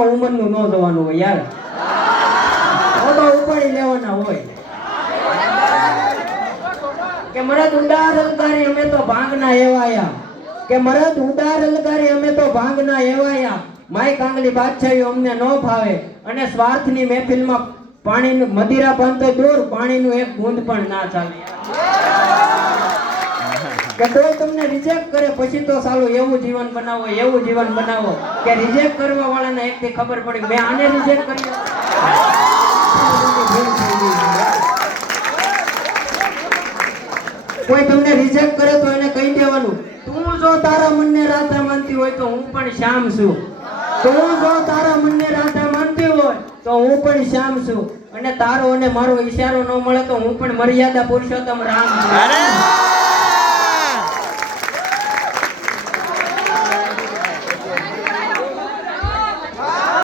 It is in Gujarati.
ઉંમરનું ન જોવાનું હોય યાર, તો ઉપાડી લેવાના હોય કે મરદ ઉદાર અલગારી અમે તો ભાંગના એવાયા, કે મરદ ઉદાર અલગારી અમે તો ભાંગના એવાયા, માય કાંગલી બાદશાહી અમને ન ફાવે, અને સ્વાર્થની મહેફિલમાં પાણીનું મદિરા પાન તો દૂર, પાણીનું એક બૂંદ પણ ના ચાલે. કે કોઈ તમને રિજેક્ટ કરે પછી તો સાલું એવું જીવન બનાવો, એવું જીવન બનાવો કે રિજેક્ટ કરવા વાળાને એકથી ખબર પડી મેં આને રિજેક્ટ કર્યો. કોઈ તમને રિજેક્ટ કરે તો એને કહી દેવાનું, તું જો તારા મનને રાધા માનતી હોય તો હું પણ શ્યામ છું, તું જો તારા મનને રાધા માનતી હોય તો હું પણ શ્યામ છું, અને તારો અને મારો ઈશારો ન મળે તો હું પણ મર્યાદા પુરુષોત્તમ રામ છું.